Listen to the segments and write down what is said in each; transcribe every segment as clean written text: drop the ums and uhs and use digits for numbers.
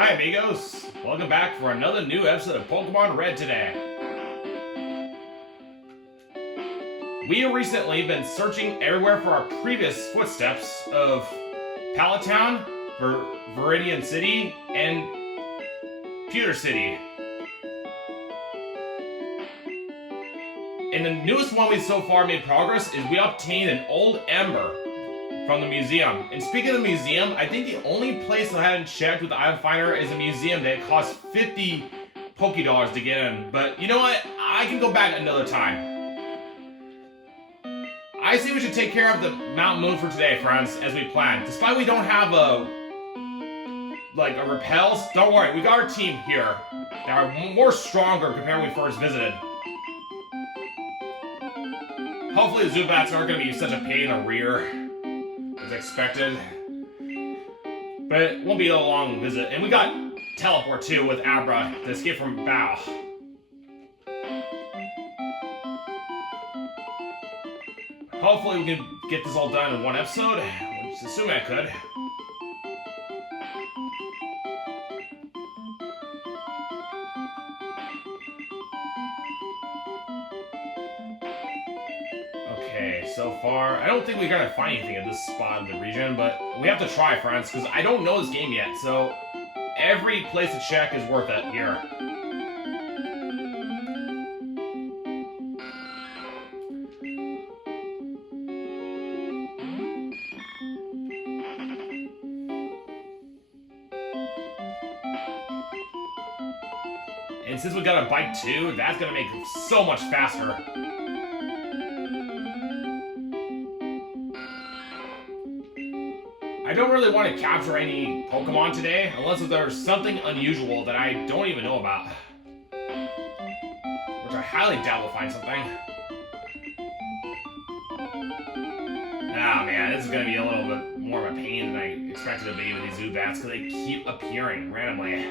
Hi amigos! Welcome back for another new episode of Pokemon Red today. We have recently been searching everywhere for our previous footsteps of Pallet Town, Viridian City, and Pewter City. And the newest one we so far made progress is we obtained an old Ember from the museum. And speaking of the museum, I think the only place I haven't checked with the item finder is a museum that costs 50 Poké-Dollars to get in. But you know what? I can go back another time. I say we should take care of the Mount Moon for today, friends, as we planned. Despite we don't have a repels, don't worry, we got our team here that are more stronger compared when we first visited. Hopefully the Zubats aren't going to be such a pain in the rear as expected. But it won't be a long visit. And we got Teleport too with Abra to escape from Bow. Hopefully we can get this all done in one episode, which assuming I could. Okay, so far, I don't think we're gonna find anything at this spot in the region, but we have to try, friends, because I don't know this game yet, so every place to check is worth it here. And since we got a bike too, that's gonna make it so much faster. I don't really want to capture any Pokemon today, unless there's something unusual that I don't even know about. Which I highly doubt we'll find something. Ah man, this is gonna be a little bit more of a pain than I expected it to be with these Zubats, because they keep appearing randomly.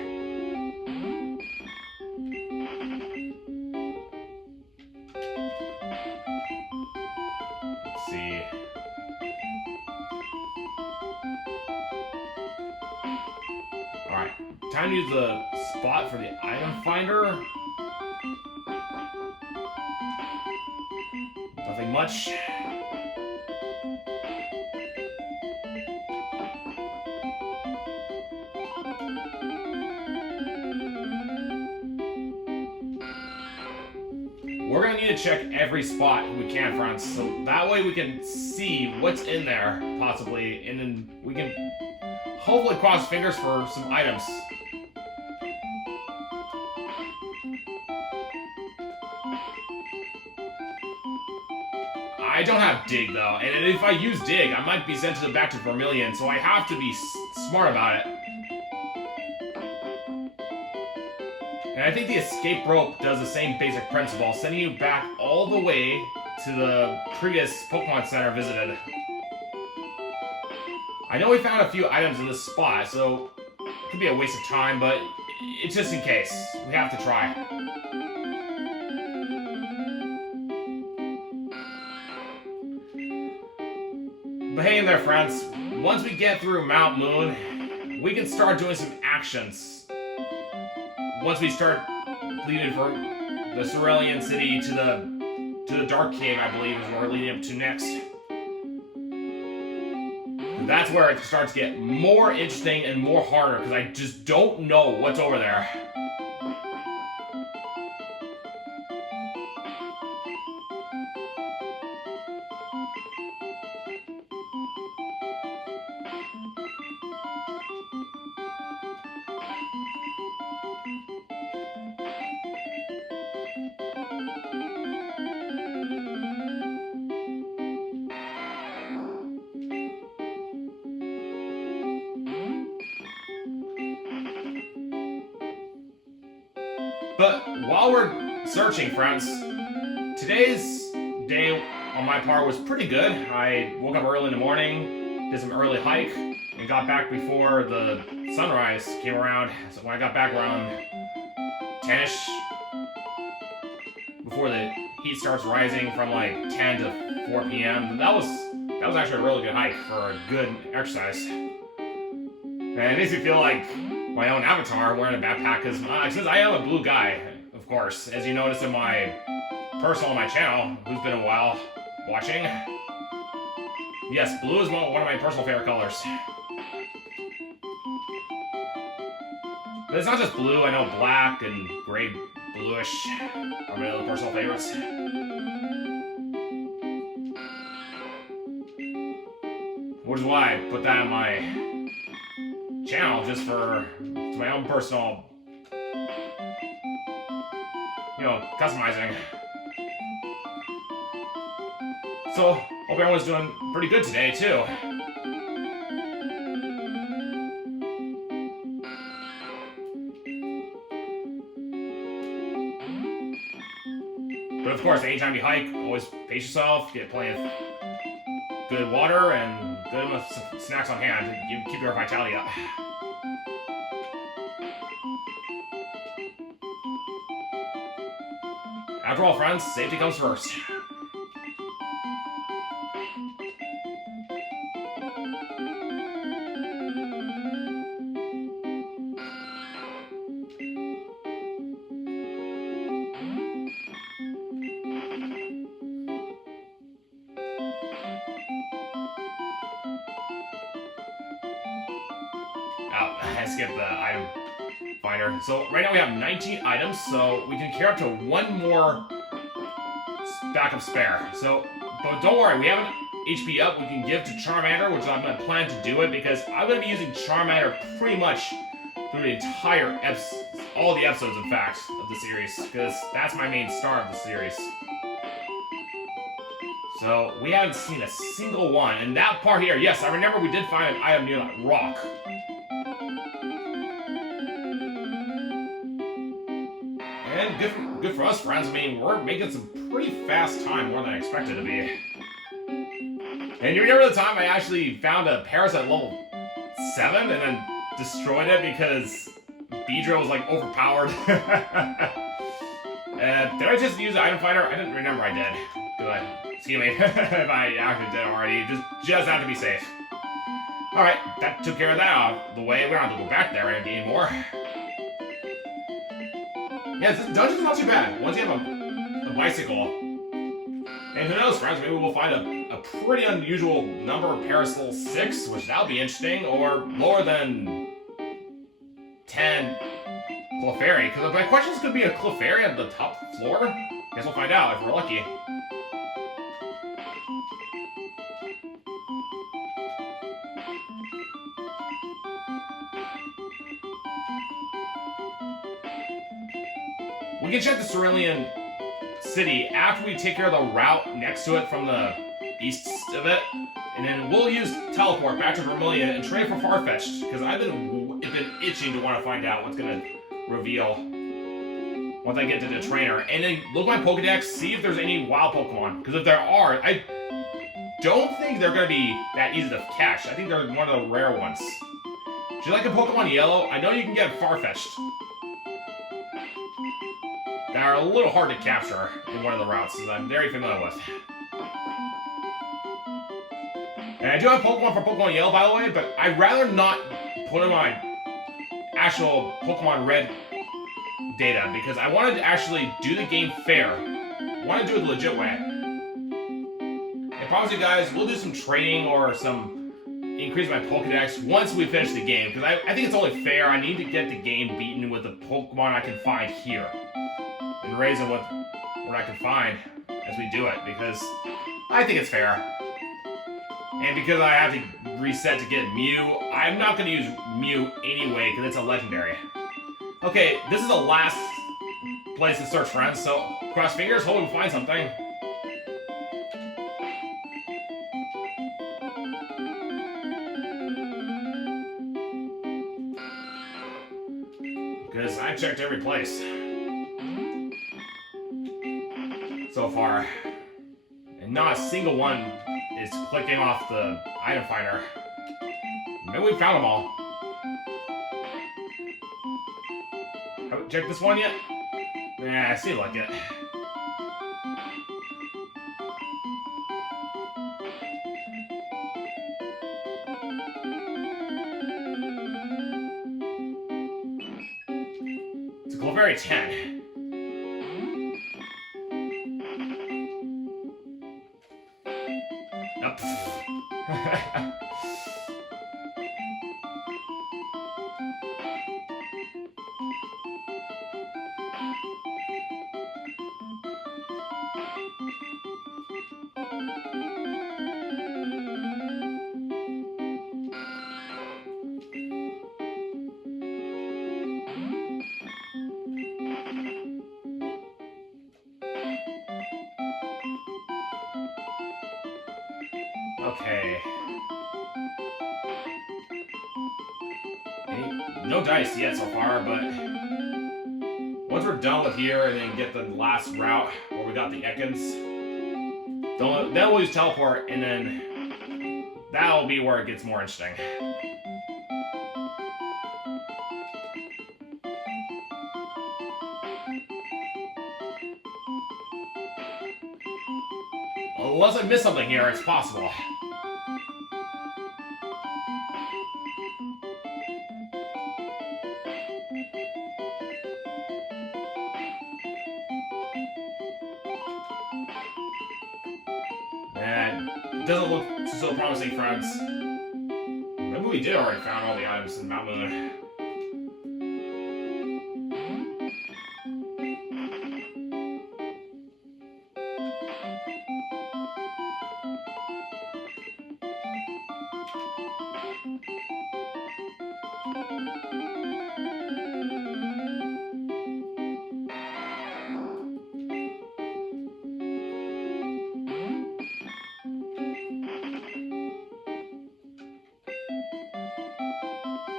Let's see. Alright, time to use the spot for the item finder. Nothing much. We're gonna need to check every spot we can, friends, so that way we can see what's in there, possibly, and then we can hopefully cross fingers for some items. I don't have Dig, though, and if I use Dig, I might be sent back to Vermilion, so I have to be smart about it. And I think the escape rope does the same basic principle, sending you back all the way to the previous Pokemon Center visited. I know we found a few items in this spot, so it could be a waste of time, but it's just in case. We have to try. But hang in there, friends. Once we get through Mount Moon, we can start doing some actions. Once we start leading from the Cerulean City to the Dark Cave, I believe, is where we're leading up to next. And that's where it starts to get more interesting and more harder, because I just don't know what's over there. But while we're searching, friends, today's day on my part was pretty good. I woke up early in the morning, did some early hike, and got back before the sunrise came around. So when I got back around 10ish, before the heat starts rising from like 10 to 4 p.m., that was actually a really good hike for a good exercise. And it makes me feel like when my own avatar wearing a backpack because since I am a blue guy, of course, as you notice in my personal on my channel, who's been a while watching. Yes, blue is one of my personal favorite colors. But it's not just blue, I know black and gray bluish are my other personal favorites. Which is why I put that on my channel just for my own personal, customizing. So, hope everyone's doing pretty good today, too. But of course, anytime you hike, always pace yourself, get plenty of good water and good enough snacks on hand to keep your vitality up. After all, friends, safety comes first. I skipped the item finder. So right now we have 19 items, so we can carry up to one more backup spare. So, but don't worry, we have an HP up we can give to Charmander, which I'm going to plan to do it because I'm going to be using Charmander pretty much through the entire all the episodes, in fact, of the series, because that's my main star of the series. So we haven't seen a single one, and that part here, yes, I remember we did find an item near that rock. And good for us, friends. I mean, we're making some pretty fast time, more than I expected to be. And you remember the time I actually found a Paris at level 7 and then destroyed it because Beedrill was like overpowered? Did I just use the item finder? I didn't remember I did. Excuse me if I actually did already. Just have to be safe. Alright, that took care of that out of the way. We don't have to go back there anymore. Yeah, this dungeon's not too bad. Once you have a bicycle. And who knows, friends, maybe we'll find a pretty unusual number of Paris level 6, which that'll be interesting, or lower than 10 Clefairy. Because my questions could be a Clefairy at the top floor. Guess we'll find out if we're lucky. We can check the Cerulean City after we take care of the route next to it from the east of it, and then we'll use teleport back to Vermilion and trade for Farfetch'd, because I've been itching to want to find out what's going to reveal once I get to the trainer. And then look at my Pokedex, see if there's any wild Pokemon, because if there are, I don't think they're going to be that easy to catch. I think they're one of the rare ones. Do you like a Pokemon Yellow? I know you can get Farfetch'd. That are a little hard to capture in one of the routes that I'm very familiar with. And I do have Pokemon for Pokemon Yellow, by the way, but I'd rather not put in my actual Pokemon Red data because I wanted to actually do the game fair. I want to do it the legit way. I promise you guys, we'll do some training or some increase my Pokedex once we finish the game, because I think it's only fair. I need to get the game beaten with the Pokemon I can find here. And raise it what I can find as we do it, because I think it's fair. And because I have to reset to get Mew, I'm not going to use Mew anyway, because it's a legendary. Okay, this is the last place to search, friends, so cross fingers, hope we find something. Because I checked every place so far, and not a single one is clicking off the item finder. Maybe we found them all. Have we checked this one yet? Nah, I seem like it. Clefairy 10. Nope. Okay. No dice yet so far, but once we're done with here and then get the last route where we got the Ekans, then we'll use teleport, and then that'll be where it gets more interesting. Unless I miss something here, it's possible. It doesn't look so promising, friends. Maybe we did already found all the items in Mount Moon.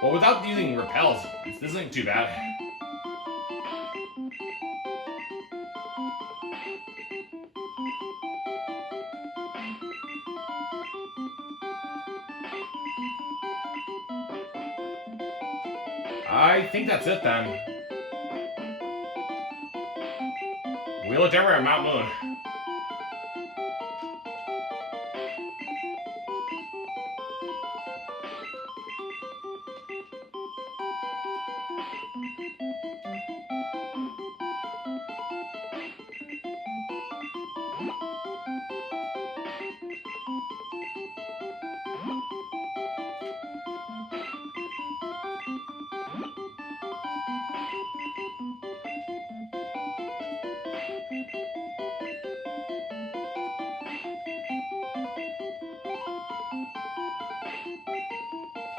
Well, without using repels, this isn't too bad. I think that's it then. We looked everywhere at Mount Moon.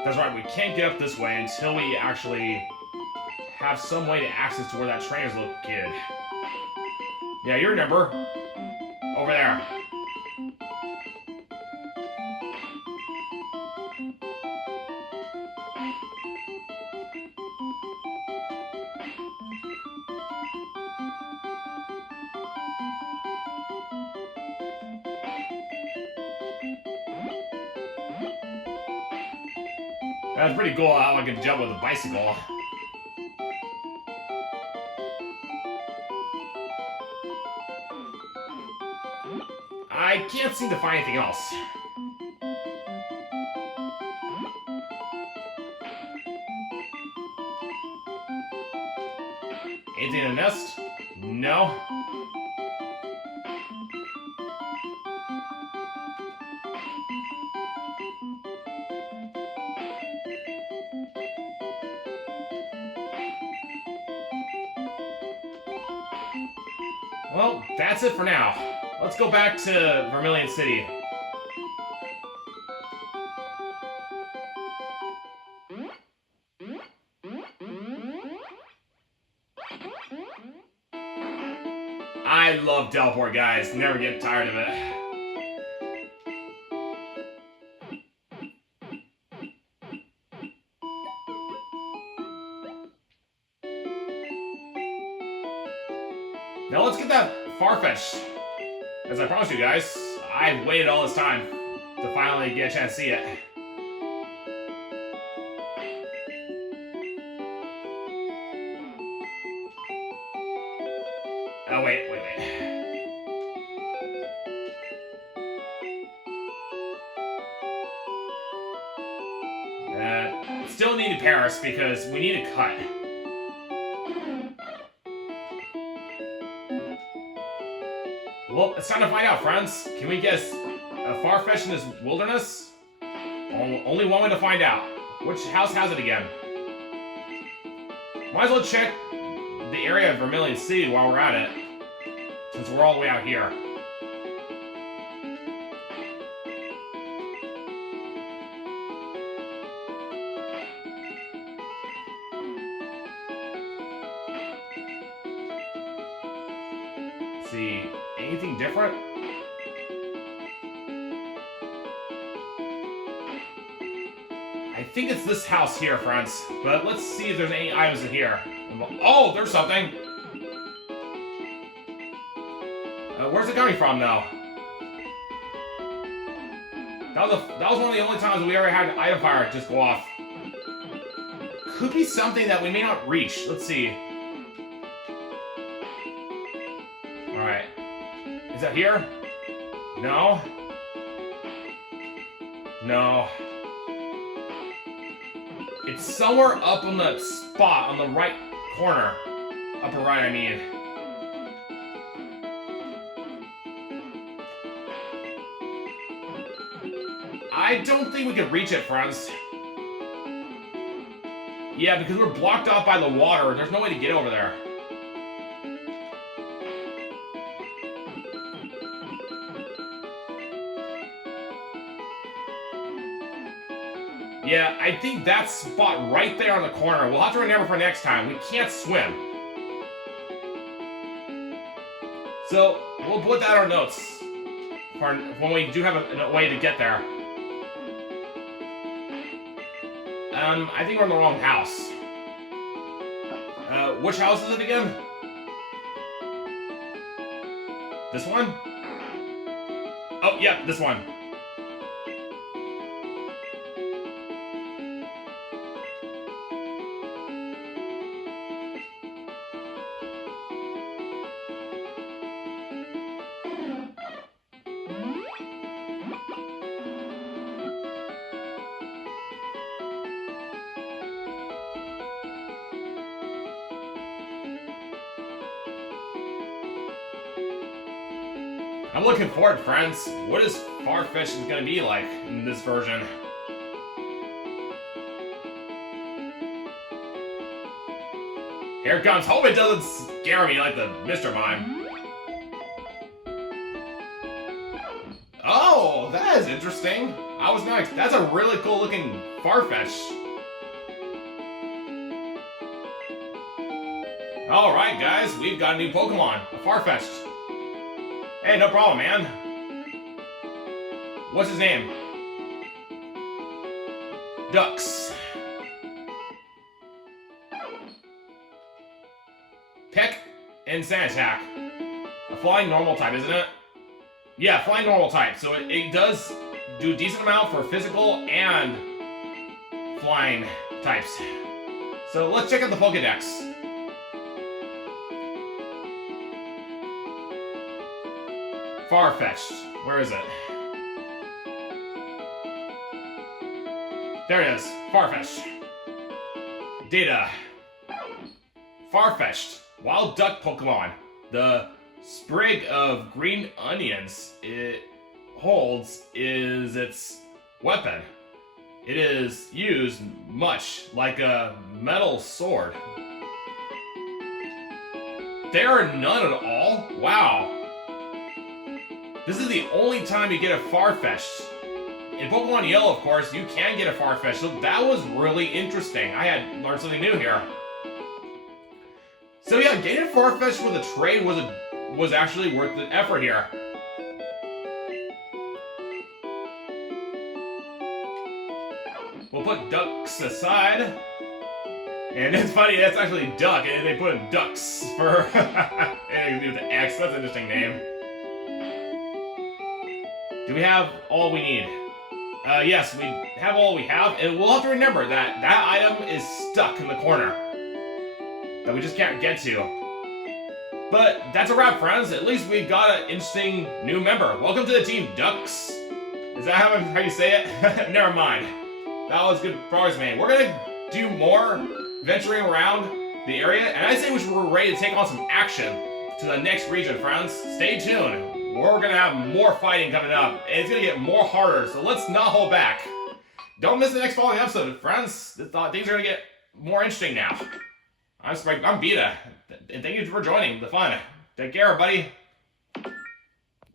That's right, we can't get up this way until we actually have some way to access to where that train is located. Yeah, you remember. Over there. That's pretty cool how I can jump with a bicycle. I can't seem to find anything else. Anything in the nest? No. Well, that's it for now. Let's go back to Vermilion City. I love teleport, guys. Never get tired of it. Now let's get that Farfetch. As I promised you guys, I waited all this time to finally get a chance to see it. Oh, wait. Still need Paris because we need a cut. Well, it's time to find out, friends. Can we guess a Farfetch in this wilderness? Only one way to find out. Which house has it again? Might as well check the area of Vermilion Sea while we're at it, since we're all the way out here. Let's see, anything different? I think it's this house here, friends. But let's see if there's any items in here. Oh, there's something. Where's it coming from, though? That was one of the only times we ever had an item fire just go off. Could be something that we may not reach. Let's see. Alright. Is that here? No. No. It's somewhere up on the spot, on the right corner. Upper right, I mean. I don't think we can reach it, friends. Yeah, because we're blocked off by the water. There's no way to get over there. Yeah, I think that spot right there on the corner. We'll have to remember for next time. We can't swim. So, we'll put that in our notes for when we do have a way to get there. I think we're in the wrong house. Which house is it again? This one? Oh, yeah, this one. I'm looking forward, friends. What is Farfetch gonna be like in this version? Here it comes. Hope it doesn't scare me like the Mr. Mime. Oh, that is interesting. I was nice. That's a really cool looking Farfetch. Alright, guys, we've got a new Pokemon, a Farfetch. Hey, no problem, man. What's his name? Ducks. Peck and Sand Attack. A flying normal type, isn't it? Yeah, flying normal type. So it does do a decent amount for physical and flying types. So let's check out the Pokédex. Farfetched. Where is it? There it is. Farfetched. Data. Farfetched. Wild duck Pokemon. The sprig of green onions it holds is its weapon. It is used much like a metal sword. There are none at all? Wow. This is the only time you get a Farfetch'd. In Pokemon Yellow, of course, you can get a Farfetch'd, so that was really interesting. I had learned something new here. So yeah, getting a Farfetch'd with a trade was actually worth the effort here. We'll put ducks aside. And it's funny, that's actually duck, and they put in ducks for... and do the X, that's an interesting name. Do we have all we need? Yes, we have all we have, and we'll have to remember that that item is stuck in the corner that we just can't get to. But that's a wrap, friends. At least we got an interesting new member. Welcome to the team, Ducks. Is that how you say it? Never mind. That was good progress, man. We're gonna do more venturing around the area, and I say we're ready to take on some action to the next region, friends. Stay tuned. we're gonna have more fighting coming up, and it's gonna get more harder, so let's not hold back. Don't miss the next following episode, friends. Things are gonna get more interesting now. I'm Beta, and thank you for joining the fun. Take care, everybody.